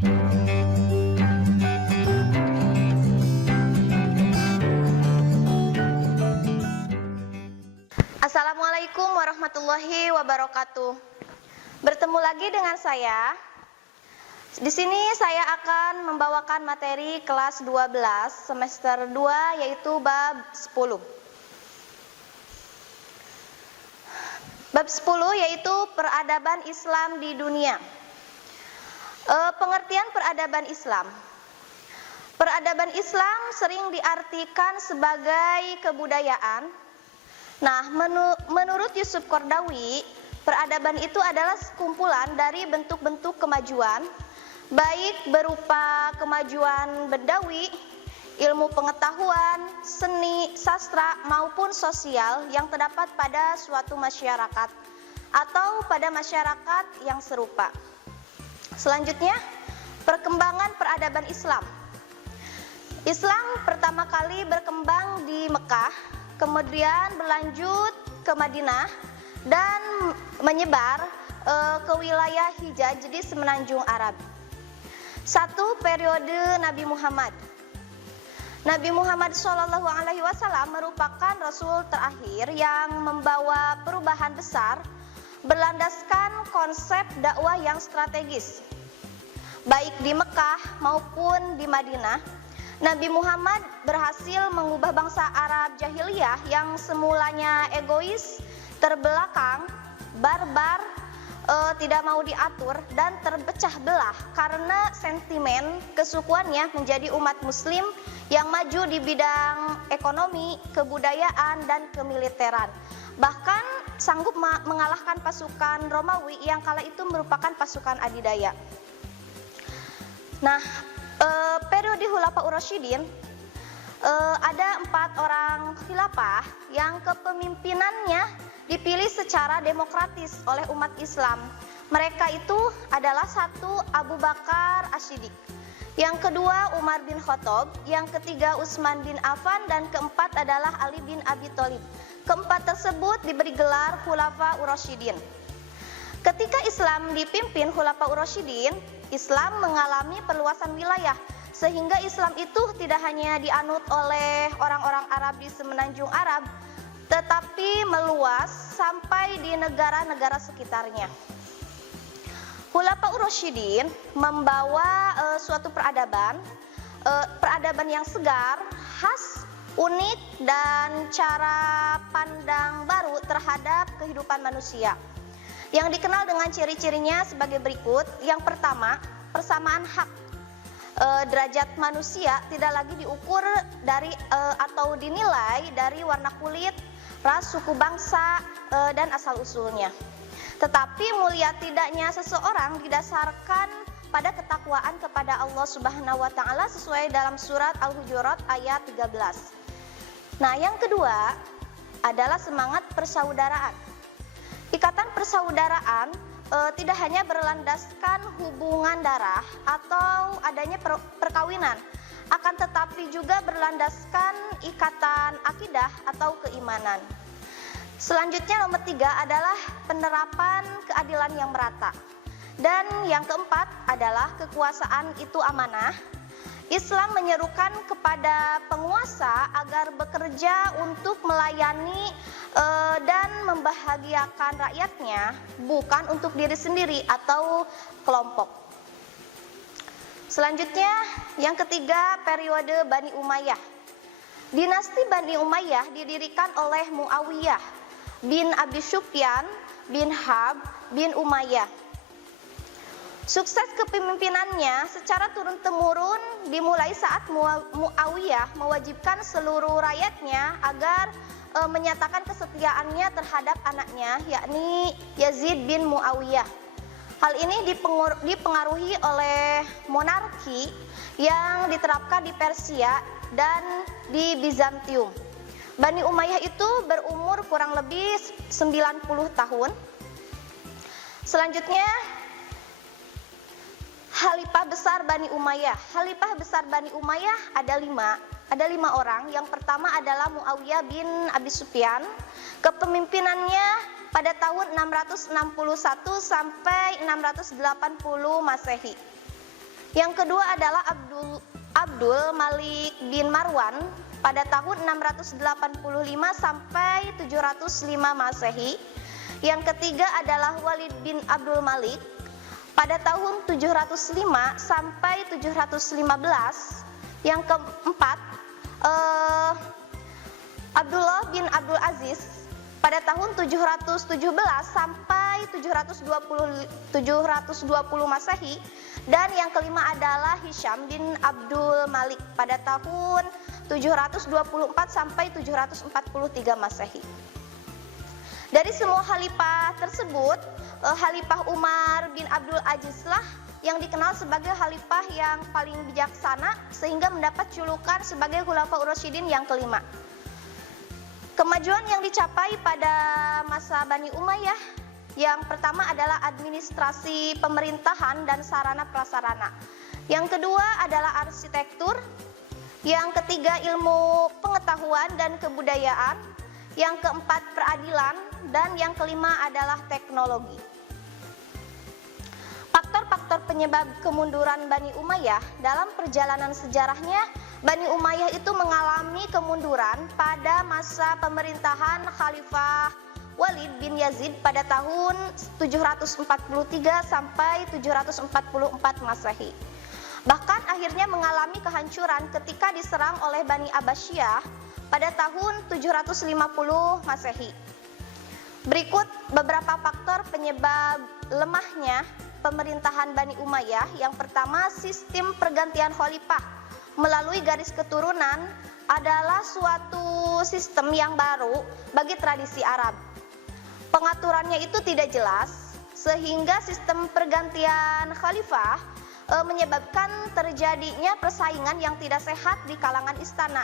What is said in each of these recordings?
Assalamualaikum warahmatullahi wabarakatuh. Bertemu lagi dengan saya. Di sini saya akan membawakan materi kelas 12 semester 2 yaitu bab 10. Bab 10 yaitu peradaban Islam di dunia. Pengertian peradaban Islam. Peradaban Islam sering diartikan sebagai kebudayaan. Nah, menurut Yusuf Qaradawi, peradaban itu adalah sekumpulan dari bentuk-bentuk kemajuan, baik berupa kemajuan bendawi, ilmu pengetahuan, seni, sastra, maupun sosial yang terdapat pada suatu masyarakat atau pada masyarakat yang serupa. Selanjutnya, perkembangan peradaban Islam. Islam pertama kali berkembang di Mekah, kemudian berlanjut ke Madinah dan menyebar ke wilayah Hijaz, jadi semenanjung Arab. 1. Periode Nabi Muhammad. Nabi Muhammad SAW merupakan Rasul terakhir yang membawa perubahan besar berlandaskan konsep dakwah yang strategis. Baik di Mekah maupun di Madinah, Nabi Muhammad berhasil mengubah bangsa Arab jahiliyah yang semulanya egois, terbelakang, barbar, tidak mau diatur dan terpecah belah karena sentimen kesukuannya menjadi umat muslim yang maju di bidang ekonomi, kebudayaan, dan kemiliteran. Bahkan sanggup mengalahkan pasukan Romawi yang kala itu merupakan pasukan adidaya. Nah, periode Khulafaur Rasyidin ada 4 orang khilafah yang kepemimpinannya dipilih secara demokratis oleh umat Islam. Mereka itu adalah 1. Abu Bakar As-Siddiq, yang kedua Umar bin Khattab, yang ketiga Utsman bin Affan, dan keempat adalah Ali bin Abi Thalib. Keempat tersebut diberi gelar Khulafaur Rasyidin. Ketika Islam dipimpin Khulafaur Rasyidin, Islam mengalami perluasan wilayah, sehingga Islam itu tidak hanya dianut oleh orang-orang Arab di semenanjung Arab, tetapi meluas sampai di negara-negara sekitarnya. Khulafaur Rasyidin membawa suatu peradaban yang segar, khas, unik, dan cara pandang baru terhadap kehidupan manusia, yang dikenal dengan ciri-cirinya sebagai berikut. Yang pertama, persamaan hak. Derajat manusia tidak lagi diukur dari atau dinilai dari warna kulit, ras, suku bangsa, dan asal-usulnya. Tetapi mulia tidaknya seseorang didasarkan pada ketakwaan kepada Allah Subhanahu wa Ta'ala sesuai dalam surat Al-Hujurat ayat 13. Nah, yang kedua adalah semangat persaudaraan. Ikatan persaudaraan tidak hanya berlandaskan hubungan darah atau adanya perkawinan, akan tetapi juga berlandaskan ikatan akidah atau keimanan. Selanjutnya nomor 3 adalah penerapan keadilan yang merata. Dan yang keempat adalah kekuasaan itu amanah. Islam menyerukan kepada penguasa agar bekerja untuk melayani dan membahagiakan rakyatnya, bukan untuk diri sendiri atau kelompok. Selanjutnya, yang ketiga, periode Bani Umayyah. Dinasti Bani Umayyah didirikan oleh Muawiyah bin Abi Sufyan bin Harb bin Umayyah. Sukses kepemimpinannya secara turun-temurun dimulai saat Muawiyah mewajibkan seluruh rakyatnya agar menyatakan kesetiaannya terhadap anaknya, yakni Yazid bin Muawiyah. Hal ini dipengaruhi oleh monarki yang diterapkan di Persia dan di Bizantium. Bani Umayyah itu berumur kurang lebih 90 tahun. Selanjutnya, Khalifah besar Bani Umayyah. Khalifah besar Bani Umayyah ada 5 orang. Yang pertama adalah Muawiyah bin Abi Sufyan. Kepemimpinannya pada tahun 661 sampai 680 Masehi. Yang kedua adalah Abdul Malik bin Marwan pada tahun 685 sampai 705 Masehi. Yang ketiga adalah Walid bin Abdul Malik pada tahun 705 sampai 715. Yang keempat, Abdullah bin Abdul Aziz pada tahun 717 sampai 720 Masehi. Dan yang kelima adalah Hisham bin Abdul Malik pada tahun 724 sampai 743 Masehi. Dari semua khalifah tersebut, Khalifah Umar bin Abdul Aziz lah yang dikenal sebagai khalifah yang paling bijaksana sehingga mendapat julukan sebagai Khulafaur Rasyidin yang kelima. Kemajuan yang dicapai pada masa Bani Umayyah yang pertama adalah administrasi pemerintahan dan sarana prasarana. Yang kedua adalah arsitektur. Yang ketiga ilmu pengetahuan dan kebudayaan. Yang keempat peradilan dan yang kelima adalah teknologi. Faktor-faktor penyebab kemunduran Bani Umayyah dalam perjalanan sejarahnya, Bani Umayyah itu mengalami kemunduran pada masa pemerintahan Khalifah Walid bin Yazid pada tahun 743 sampai 744 Masehi. Bahkan akhirnya mengalami kehancuran ketika diserang oleh Bani Abbasiyah pada tahun 750 Masehi. Berikut beberapa faktor penyebab lemahnya pemerintahan Bani Umayyah. Yang pertama, sistem pergantian khalifah melalui garis keturunan adalah suatu sistem yang baru bagi tradisi Arab. Pengaturannya itu tidak jelas, sehingga sistem pergantian khalifah menyebabkan terjadinya persaingan yang tidak sehat di kalangan istana.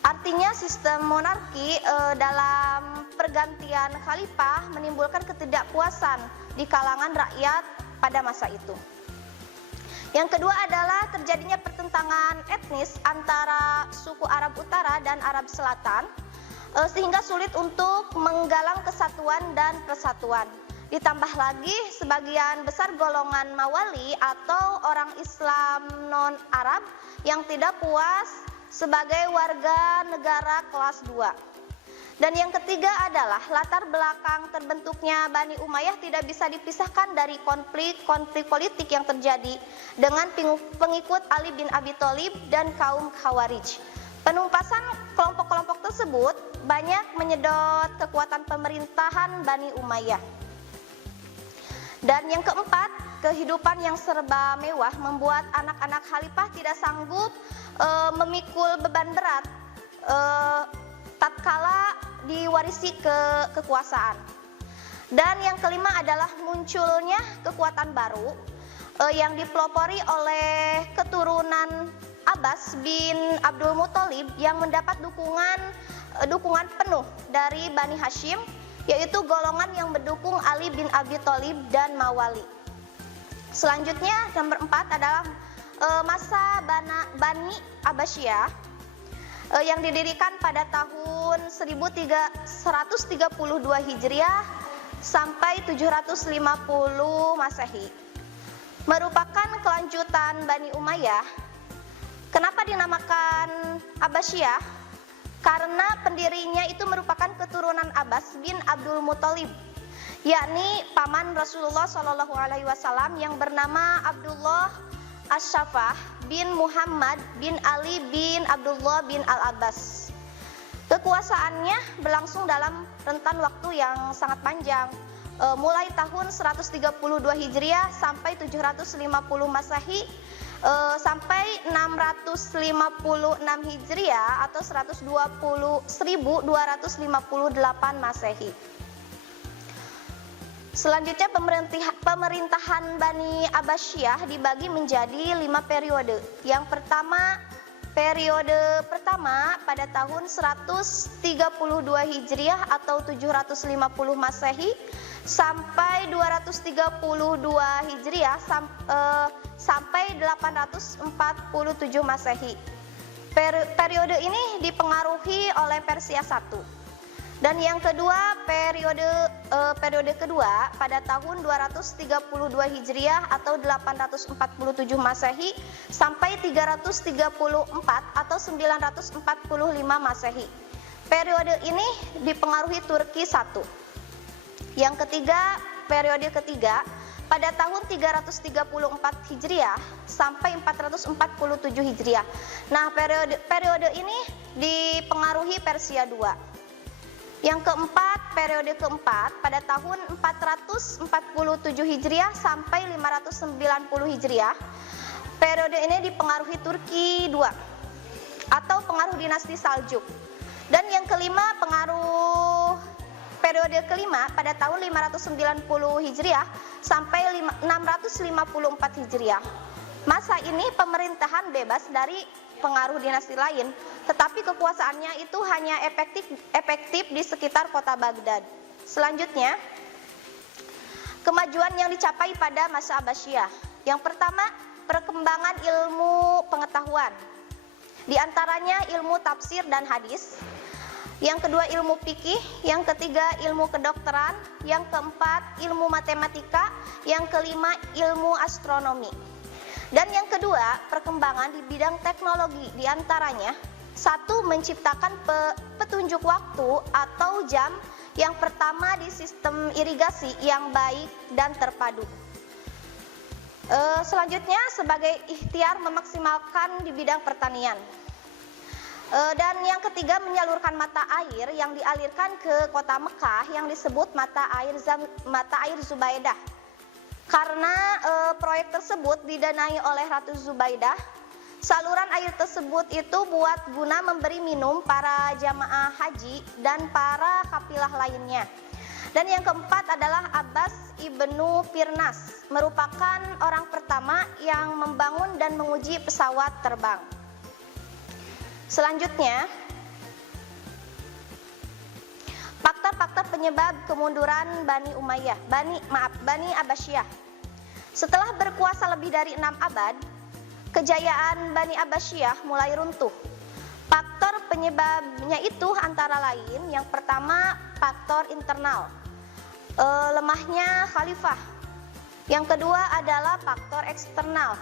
Artinya sistem monarki dalam pergantian khalifah menimbulkan ketidakpuasan di kalangan rakyat pada masa itu. Yang kedua adalah terjadinya pertentangan etnis antara suku Arab Utara dan Arab Selatan, sehingga sulit untuk menggalang kesatuan dan persatuan. Ditambah lagi sebagian besar golongan Mawali atau orang Islam non-Arab yang tidak puas sebagai warga negara kelas 2. Dan yang ketiga adalah latar belakang terbentuknya Bani Umayyah tidak bisa dipisahkan dari konflik politik yang terjadi dengan pengikut Ali bin Abi Thalib dan kaum Khawarij. Penumpasan kelompok-kelompok tersebut banyak menyedot kekuatan pemerintahan Bani Umayyah. Dan yang keempat, kehidupan yang serba mewah membuat anak-anak khalifah tidak sanggup memikul beban berat tatkala diwarisi kekuasaan. Dan yang kelima adalah munculnya kekuatan baru yang dipelopori oleh keturunan Abbas bin Abdul Muthalib yang mendapat dukungan penuh dari Bani Hashim, yaitu golongan yang mendukung Ali bin Abi Thalib dan Mawali. Selanjutnya nomor 4 adalah masa Bani Abbasiyah yang didirikan pada tahun 1132 Hijriah sampai 750 Masehi. Merupakan kelanjutan Bani Umayyah. Kenapa dinamakan Abbasiyah? Karena pendirinya itu merupakan keturunan Abbas bin Abdul Muthalib, yakni paman Rasulullah SAW yang bernama Abdullah As-Safah bin Muhammad bin Ali bin Abdullah bin Al-Abbas. Kekuasaannya berlangsung dalam rentan waktu yang sangat panjang, mulai tahun 132 Hijriah sampai 750 Masehi, sampai 656 Hijriah atau 1258 Masehi. Selanjutnya pemerintahan Bani Abbasiyah dibagi menjadi 5 periode. Yang pertama, periode pertama pada tahun 132 Hijriah atau 750 Masehi sampai 232 Hijriah sampai 847 Masehi. Periode ini dipengaruhi oleh Persia I. Dan yang kedua, periode kedua pada tahun 232 Hijriah atau 847 Masehi sampai 334 atau 945 Masehi. Periode ini dipengaruhi Turki satu. Yang ketiga, periode ketiga pada tahun 334 Hijriah sampai 447 Hijriah. Nah, periode ini dipengaruhi Persia II. Yang keempat, periode keempat pada tahun 447 Hijriah sampai 590 Hijriah. Periode ini dipengaruhi Turki II atau pengaruh dinasti Saljuk. Dan yang kelima, periode kelima pada tahun 590 Hijriah sampai 654 Hijriah. Masa ini pemerintahan bebas dari pengaruh dinasti lain, tetapi kekuasaannya itu hanya efektif di sekitar kota Baghdad. Selanjutnya, kemajuan yang dicapai pada masa Abbasiyah. Yang pertama, perkembangan ilmu pengetahuan. Di antaranya ilmu tafsir dan hadis. Yang kedua, ilmu fikih. Yang ketiga, ilmu kedokteran. Yang keempat, ilmu matematika. Yang kelima, ilmu astronomi. Dan yang kedua, perkembangan di bidang teknologi, di antaranya satu, menciptakan petunjuk waktu atau jam yang pertama di sistem irigasi yang baik dan terpadu. Selanjutnya, sebagai ikhtiar memaksimalkan di bidang pertanian. Dan yang ketiga, menyalurkan mata air yang dialirkan ke kota Mekah yang disebut mata air Zubaidah. Karena proyek tersebut didanai oleh Ratu Zubaidah, saluran air tersebut itu buat guna memberi minum para jamaah haji dan para kafilah lainnya. Dan yang keempat adalah Abbas ibnu Firnas, merupakan orang pertama yang membangun dan menguji pesawat terbang. Selanjutnya, faktor-faktor penyebab kemunduran Bani Abbasiyah. Setelah berkuasa lebih dari 6 abad, kejayaan Bani Abbasiyah mulai runtuh. Faktor penyebabnya itu antara lain, yang pertama faktor internal, lemahnya khalifah. Yang kedua adalah faktor eksternal,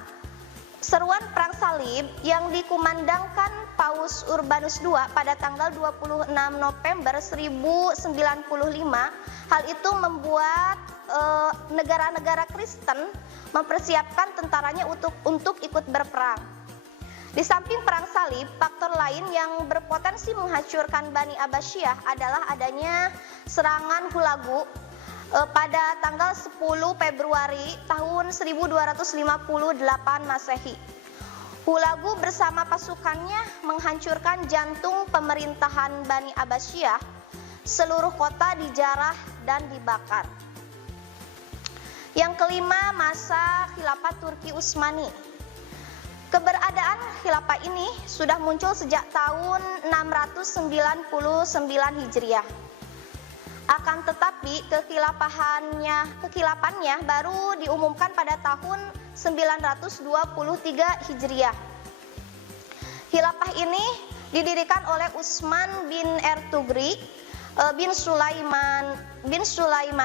seruan perang salib yang dikumandangkan Paus Urbanus II pada tanggal 26 November 1095. Hal itu membuat negara-negara Kristen mempersiapkan tentaranya untuk ikut berperang. Di samping perang salib, faktor lain yang berpotensi menghancurkan Bani Abbasiyah adalah adanya serangan Hulagu pada tanggal 10 Februari tahun 1258 Masehi. Hulagu bersama pasukannya menghancurkan jantung pemerintahan Bani Abbasiyah. Seluruh kota dijarah dan dibakar. Yang kelima, masa khilafah Turki Utsmani. Keberadaan khilafah ini sudah muncul sejak tahun 699 Hijriah. Akan tetapi kekhilafannya baru diumumkan pada tahun 923 Hijriah. Khilafah ini didirikan oleh Utsman bin Ertugrul bin Sulaiman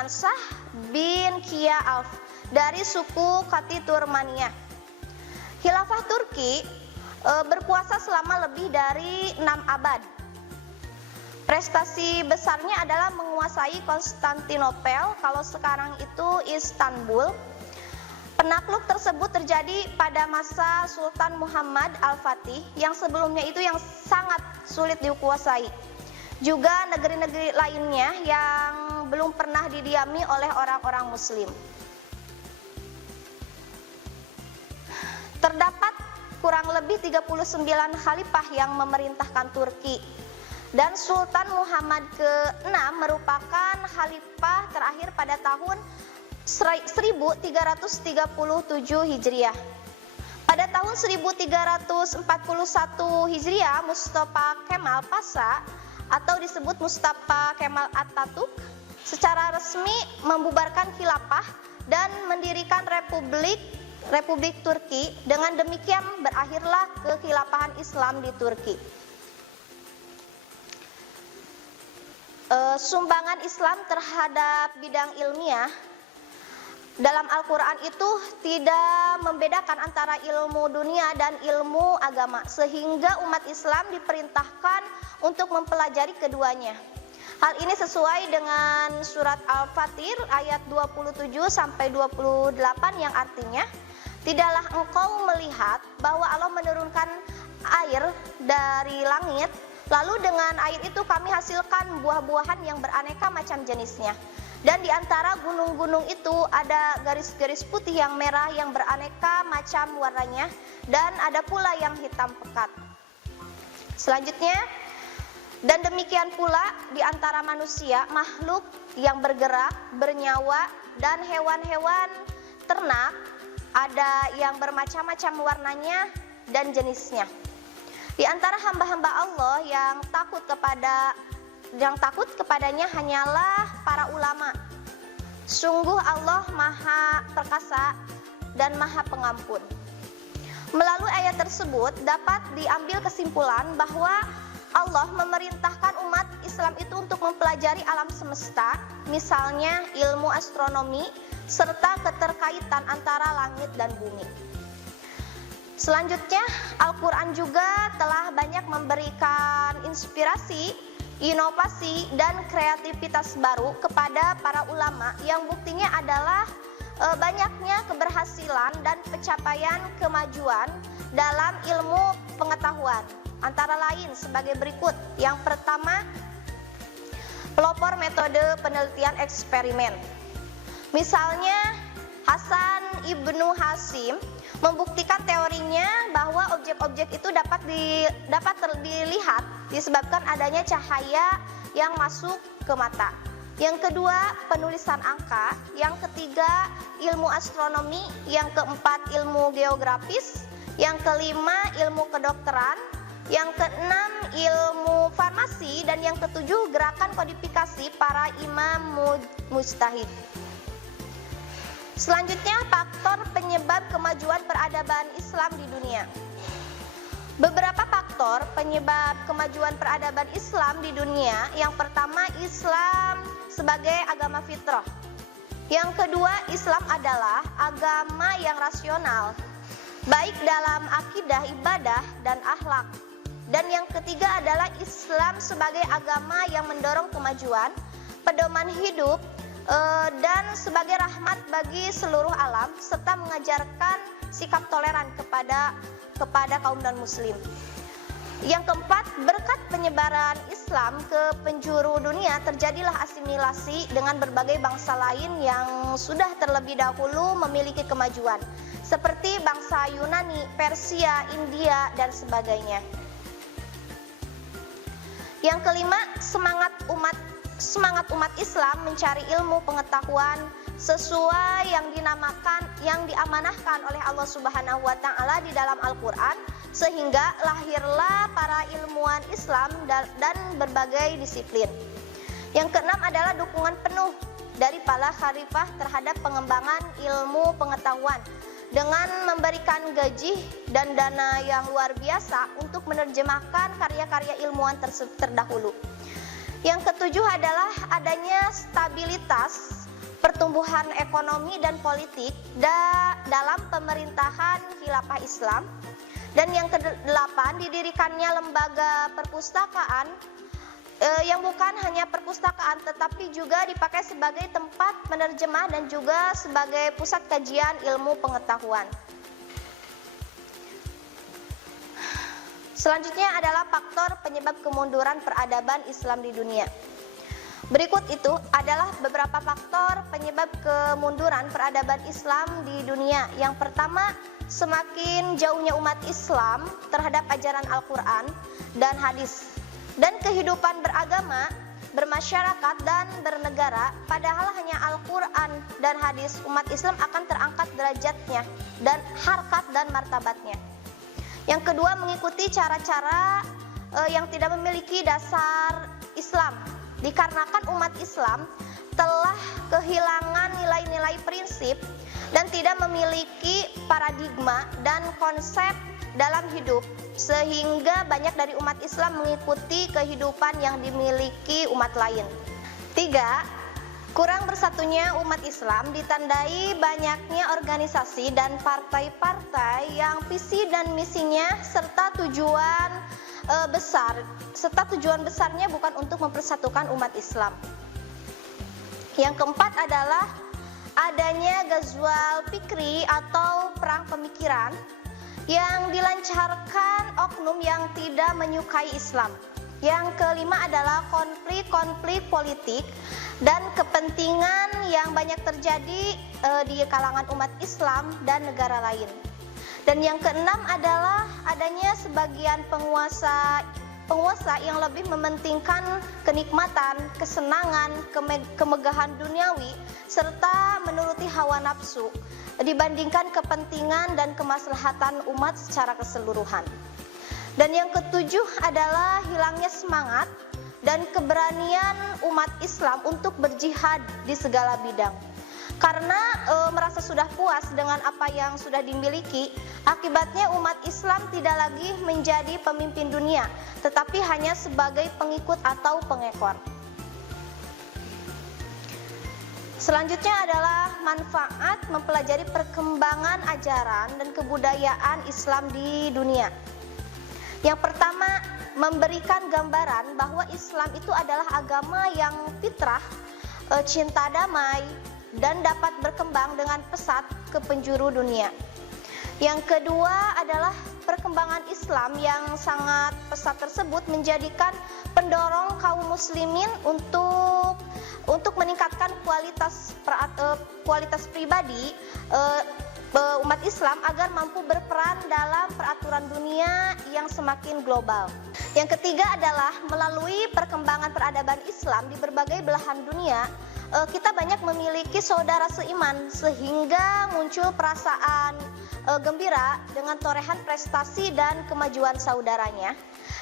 Shah bin Kia Alf dari suku Katiturmania. Khilafah Turki berkuasa selama lebih dari 6 abad. Prestasi besarnya adalah menguasai Konstantinopel, kalau sekarang itu Istanbul. Penakluk tersebut terjadi pada masa Sultan Muhammad Al-Fatih yang sebelumnya itu yang sangat sulit dikuasai. Juga negeri-negeri lainnya yang belum pernah didiami oleh orang-orang Muslim. Terdapat kurang lebih 39 khalifah yang memerintahkan Turki. Dan Sultan Muhammad ke-6 merupakan khalifah terakhir pada tahun 1337 Hijriah. Pada tahun 1341 Hijriah, Mustafa Kemal Pasha atau disebut Mustafa Kemal Atatürk secara resmi membubarkan khilafah dan mendirikan Republik Turki. Dengan demikian berakhirlah kekhilafahan Islam di Turki. sumbangan Islam terhadap bidang ilmiah dalam Al-Quran itu tidak membedakan antara ilmu dunia dan ilmu agama, sehingga umat Islam diperintahkan untuk mempelajari keduanya. Hal ini sesuai dengan surat Al-Fatir ayat 27 sampai 28 yang artinya, tidaklah engkau melihat bahwa Allah menurunkan air dari langit, lalu dengan air itu kami hasilkan buah-buahan yang beraneka macam jenisnya. Dan di antara gunung-gunung itu ada garis-garis putih yang merah yang beraneka macam warnanya, dan ada pula yang hitam pekat. Selanjutnya, dan demikian pula di antara manusia, makhluk yang bergerak, bernyawa, dan hewan-hewan ternak, ada yang bermacam-macam warnanya dan jenisnya. Di antara hamba-hamba Allah yang takut kepadanya hanyalah para ulama. Sungguh Allah Maha Perkasa dan Maha Pengampun. Melalui ayat tersebut dapat diambil kesimpulan bahwa Allah memerintahkan umat Islam itu untuk mempelajari alam semesta, misalnya ilmu astronomi, serta keterkaitan antara langit dan bumi. Selanjutnya, Al-Quran juga telah banyak memberikan inspirasi, inovasi, dan kreativitas baru kepada para ulama yang buktinya adalah banyaknya keberhasilan dan pencapaian kemajuan dalam ilmu pengetahuan. Antara lain sebagai berikut. Yang pertama, pelopor metode penelitian eksperimen. Misalnya, Hasan Ibnu Hasim membuktikan teorinya bahwa objek-objek itu dapat dilihat disebabkan adanya cahaya yang masuk ke mata. Yang kedua, penulisan angka. Yang ketiga, ilmu astronomi. Yang keempat, ilmu geografis. Yang kelima, ilmu kedokteran. Yang keenam, ilmu farmasi. Dan yang ketujuh, gerakan kodifikasi para imam mujtahid. Selanjutnya, faktor penyebab kemajuan peradaban Islam di dunia. Beberapa faktor penyebab kemajuan peradaban Islam di dunia. Yang pertama, Islam sebagai agama fitrah. Yang kedua, Islam adalah agama yang rasional, baik dalam akidah, ibadah, dan akhlak. Dan yang ketiga adalah Islam sebagai agama yang mendorong kemajuan, pedoman hidup, dan sebagai rahmat bagi seluruh alam, serta mengajarkan sikap toleran kepada kaum non-muslim. Yang keempat, berkat penyebaran Islam ke penjuru dunia, terjadilah asimilasi dengan berbagai bangsa lain yang sudah terlebih dahulu memiliki kemajuan, seperti bangsa Yunani, Persia, India, dan sebagainya. Yang kelima, semangat umat Islam mencari ilmu pengetahuan sesuai yang diamanahkan oleh Allah Subhanahu wa taala di dalam Al-Qur'an, sehingga lahirlah para ilmuwan Islam dan berbagai disiplin. Yang keenam adalah dukungan penuh dari para khalifah terhadap pengembangan ilmu pengetahuan dengan memberikan gaji dan dana yang luar biasa untuk menerjemahkan karya-karya ilmuwan terdahulu. Yang ketujuh adalah adanya stabilitas pertumbuhan ekonomi dan politik dalam pemerintahan khilafah Islam. Dan yang kedelapan, didirikannya lembaga perpustakaan yang bukan hanya perpustakaan tetapi juga dipakai sebagai tempat penerjemah dan juga sebagai pusat kajian ilmu pengetahuan. Selanjutnya adalah faktor penyebab kemunduran peradaban Islam di dunia. Berikut itu adalah beberapa faktor penyebab kemunduran peradaban Islam di dunia. Yang pertama, semakin jauhnya umat Islam terhadap ajaran Al-Quran dan hadis dan kehidupan beragama, bermasyarakat, dan bernegara. Padahal hanya Al-Quran dan hadis, umat Islam akan terangkat derajatnya dan harkat dan martabatnya. Yang kedua, mengikuti cara-cara yang tidak memiliki dasar Islam, dikarenakan umat Islam telah kehilangan nilai-nilai prinsip dan tidak memiliki paradigma dan konsep dalam hidup, sehingga banyak dari umat Islam mengikuti kehidupan yang dimiliki umat lain. 3. Kurang bersatunya umat Islam ditandai banyaknya organisasi dan partai-partai yang visi dan misinya serta tujuan besarnya bukan untuk mempersatukan umat Islam. Yang keempat adalah adanya ghazwal fikri atau perang pemikiran yang dilancarkan oknum yang tidak menyukai Islam. Yang kelima adalah konflik-konflik politik dan kepentingan yang banyak terjadi di kalangan umat Islam dan negara lain. Dan yang keenam adalah adanya sebagian penguasa yang lebih mementingkan kenikmatan, kesenangan, kemegahan duniawi, serta menuruti hawa nafsu dibandingkan kepentingan dan kemaslahatan umat secara keseluruhan. Dan yang ketujuh adalah hilangnya semangat dan keberanian umat Islam untuk berjihad di segala bidang. Karena merasa sudah puas dengan apa yang sudah dimiliki, akibatnya umat Islam tidak lagi menjadi pemimpin dunia, tetapi hanya sebagai pengikut atau pengekor. Selanjutnya adalah manfaat mempelajari perkembangan ajaran dan kebudayaan Islam di dunia. Yang pertama, memberikan gambaran bahwa Islam itu adalah agama yang fitrah, cinta damai, dan dapat berkembang dengan pesat ke penjuru dunia. Yang kedua adalah perkembangan Islam yang sangat pesat tersebut menjadikan pendorong kaum muslimin untuk meningkatkan kualitas pribadi umat Islam agar mampu berperan dalam peraturan dunia yang semakin global. Yang ketiga adalah melalui perkembangan peradaban Islam di berbagai belahan dunia, kita banyak memiliki saudara seiman sehingga muncul perasaan gembira dengan torehan prestasi dan kemajuan saudaranya.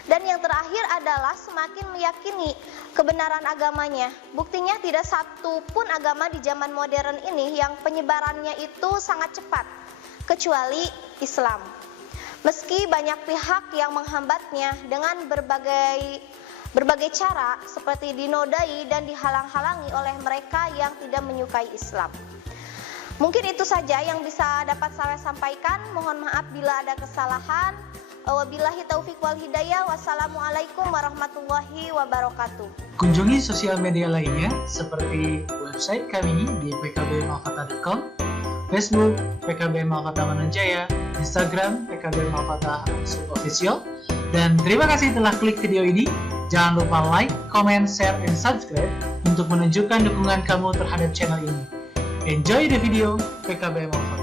Dan yang terakhir adalah semakin meyakini kebenaran agamanya. Buktinya tidak satu pun agama di zaman modern ini yang penyebarannya itu sangat cepat, kecuali Islam. Meski banyak pihak yang menghambatnya dengan berbagai cara seperti dinodai dan dihalang-halangi oleh mereka yang tidak menyukai Islam. Mungkin itu saja yang bisa dapat saya sampaikan. Mohon maaf bila ada kesalahan. Wabillahi taufiq wal hidayah. Wassalamualaikum warahmatullahi wabarakatuh. Kunjungi sosial media lainnya seperti website kami di pkbmalkata.com, Facebook PKB Malkata Mananjaya, Instagram PKB Malkata _official. Dan terima kasih telah klik video ini. Jangan lupa like, comment, share, and subscribe untuk menunjukkan dukungan kamu terhadap channel ini. Enjoy the video PKB Malkata.